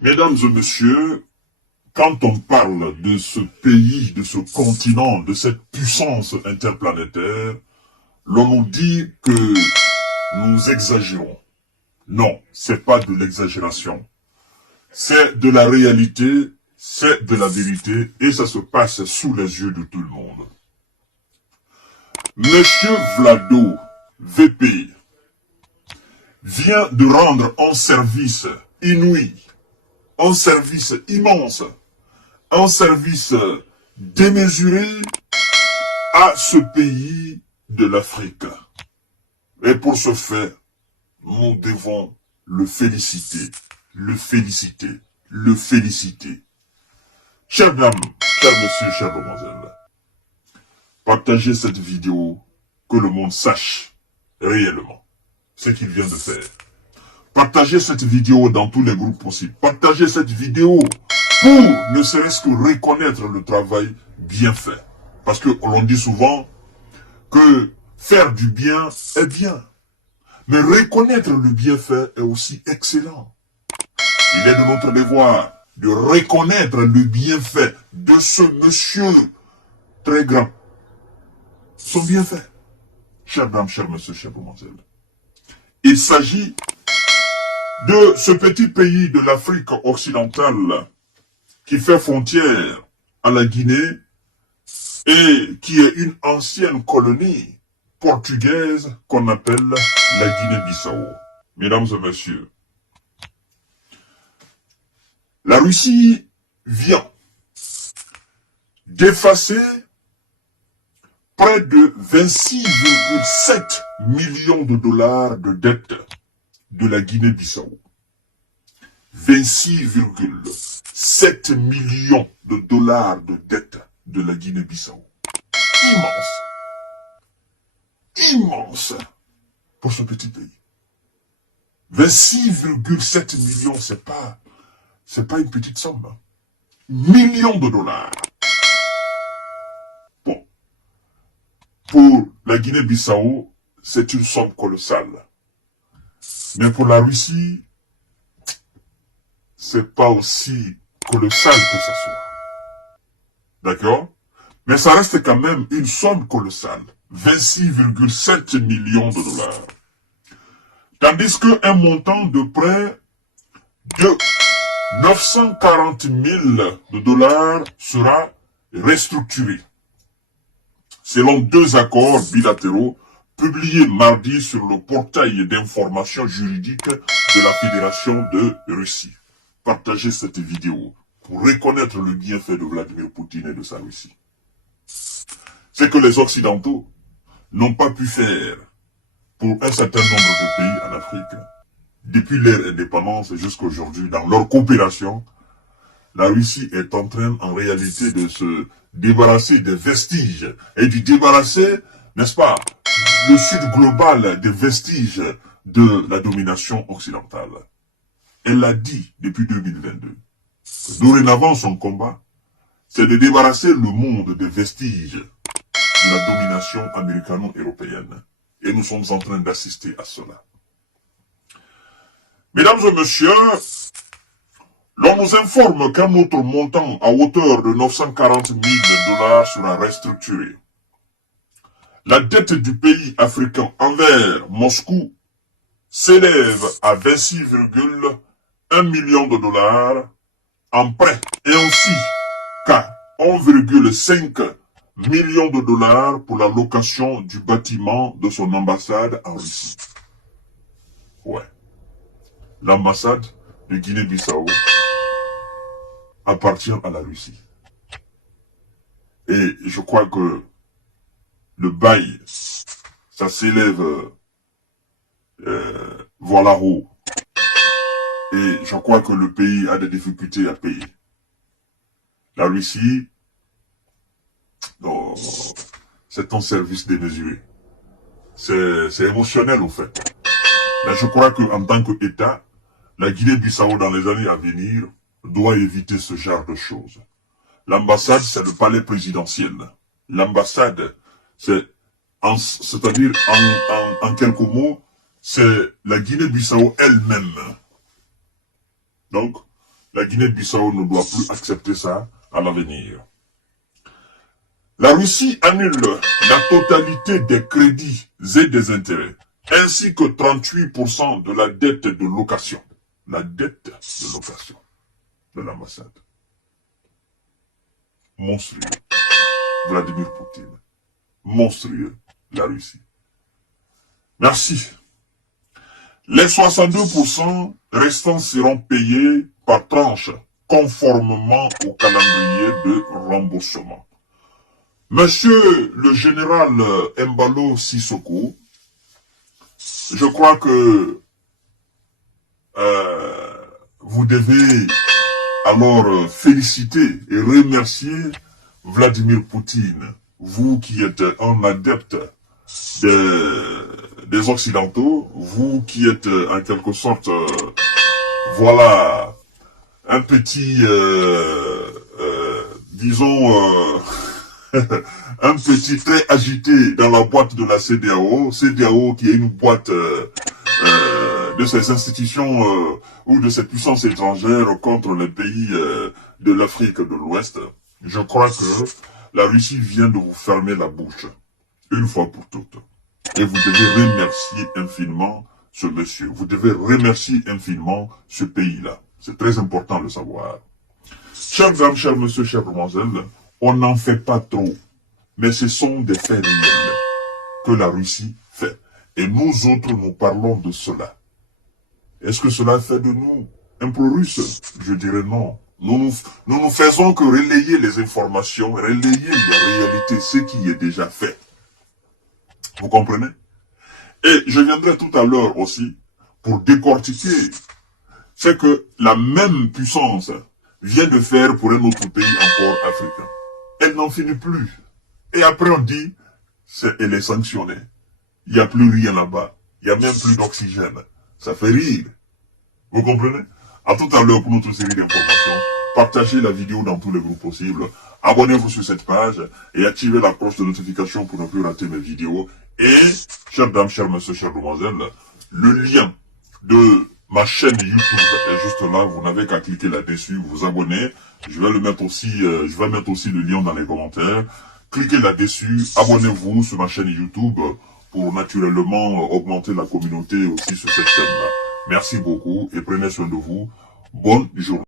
Mesdames et messieurs, quand on parle de ce pays, de ce continent, de cette puissance interplanétaire, l'on nous dit que nous exagérons. Non, c'est pas de l'exagération. C'est de la réalité, c'est de la vérité, et ça se passe sous les yeux de tout le monde. Monsieur Vlado, VP, vient de rendre un service inouï, un service immense, un service démesuré à ce pays de l'Afrique. Et pour ce faire, nous devons le féliciter, le féliciter, le féliciter. Chers dames, chers messieurs, chères demoiselles, partagez cette vidéo, que le monde sache réellement ce qu'il vient de faire. Partagez cette vidéo dans tous les groupes possibles. Partagez cette vidéo pour ne serait-ce que reconnaître le travail bien fait. Parce que l'on dit souvent que faire du bien est bien. Mais reconnaître le bienfait est aussi excellent. Il est de notre devoir de reconnaître le bienfait de ce monsieur très grand. Son bienfait. Chères dames, chers messieurs, chères demoiselles. Il s'agit de ce petit pays de l'Afrique occidentale qui fait frontière à la Guinée et qui est une ancienne colonie portugaise qu'on appelle la Guinée-Bissau. Mesdames et messieurs, la Russie vient d'effacer près de 26,7 millions de dollars de dettes de la Guinée-Bissau. 26,7 millions de dollars de dettes de la Guinée-Bissau. Immense. Immense pour ce petit pays. 26,7 millions, c'est pas une petite somme. Millions de dollars. Bon. Pour la Guinée-Bissau, c'est une somme colossale. Mais pour la Russie, c'est pas aussi colossal que ça soit. D'accord? Mais ça reste quand même une somme colossale. 26,7 millions de dollars. Tandis qu'un montant de près de 940 000 de dollars sera restructuré. Selon deux accords bilatéraux publiés mardi sur le portail d'information juridique de la Fédération de Russie. Partagez cette vidéo pour reconnaître le bienfait de Vladimir Poutine et de sa Russie. C'est que les Occidentaux n'ont pas pu faire pour un certain nombre de pays en Afrique. Depuis leur indépendance jusqu'à aujourd'hui, dans leur coopération, la Russie est en train en réalité de se débarrasser des vestiges et de débarrasser, n'est-ce pas, le sud global des vestiges de la domination occidentale. Elle l'a dit depuis 2022. Dorénavant, son combat, c'est de débarrasser le monde des vestiges de la domination américano-européenne. Et nous sommes en train d'assister à cela. Mesdames et messieurs, l'on nous informe qu'un autre montant à hauteur de 940 000 dollars sera restructuré. La dette du pays africain envers Moscou s'élève à 26,1 millions de dollars en prêt et ainsi qu'à 1,5 millions de dollars pour la location du bâtiment de son ambassade en Russie. Ouais. L'ambassade de Guinée-Bissau appartient à la Russie. Et je crois que le bail, ça s'élève voilà haut. Et je crois que le pays a des difficultés à payer. La Russie, c'est un service démesuré. C'est émotionnel au fait. Mais je crois qu'en tant qu'État, la Guinée-Bissau dans les années à venir doit éviter ce genre de choses. L'ambassade, c'est le palais présidentiel. L'ambassade, c'est-à-dire en quelques mots, c'est la Guinée-Bissau elle-même. Donc, La Guinée-Bissau ne doit plus accepter ça à l'avenir. La Russie annule la totalité des crédits et des intérêts, ainsi que 38% de la dette de location. La dette de location de l'ambassade. Monstrueux. Vladimir Poutine. Monstrueux. La Russie. Merci. Les 62% restants seront payés par tranche, conformément au calendrier de remboursement. Monsieur le général Embalo Sissoko, je crois que vous devez alors féliciter et remercier Vladimir Poutine, vous qui êtes un adepte des Occidentaux, vous qui êtes en quelque sorte, voilà, un petit, disons, un petit très agité dans la boîte de la CEDEAO, CEDEAO qui est une boîte de ces institutions ou de ces puissances étrangères contre les pays de l'Afrique de l'Ouest. Je crois que la Russie vient de vous fermer la bouche, une fois pour toutes. Et vous devez remercier infiniment ce monsieur. Vous devez remercier infiniment ce pays-là. C'est très important de le savoir. Chers dames, chers messieurs, chères demoiselles, on n'en fait pas trop. Mais ce sont des faits réels que la Russie fait. Et nous autres, nous parlons de cela. Est-ce que cela fait de nous un pro-russe? Je dirais non. Nous ne faisons que relayer les informations, relayer les réalités, ce qui est déjà fait. Vous comprenez? Et je viendrai tout à l'heure aussi pour décortiquer ce que la même puissance vient de faire pour un autre pays encore africain. Elle n'en finit plus. Et après on dit, elle est sanctionnée. Il n'y a plus rien là-bas. Il n'y a même plus d'oxygène. Ça fait rire. Vous comprenez? À tout à l'heure pour notre série d'informations. Partagez la vidéo dans tous les groupes possibles. Abonnez-vous sur cette page et activez la cloche de notification pour ne plus rater mes vidéos. Et, chères dames, chers messieurs, chères demoiselles, le lien de ma chaîne YouTube est juste là. Vous n'avez qu'à cliquer là-dessus, vous abonner. Je vais mettre aussi le lien dans les commentaires. Cliquez là-dessus, abonnez-vous sur ma chaîne YouTube pour naturellement augmenter la communauté aussi sur cette chaîne-là. Merci beaucoup et prenez soin de vous. Bonne journée.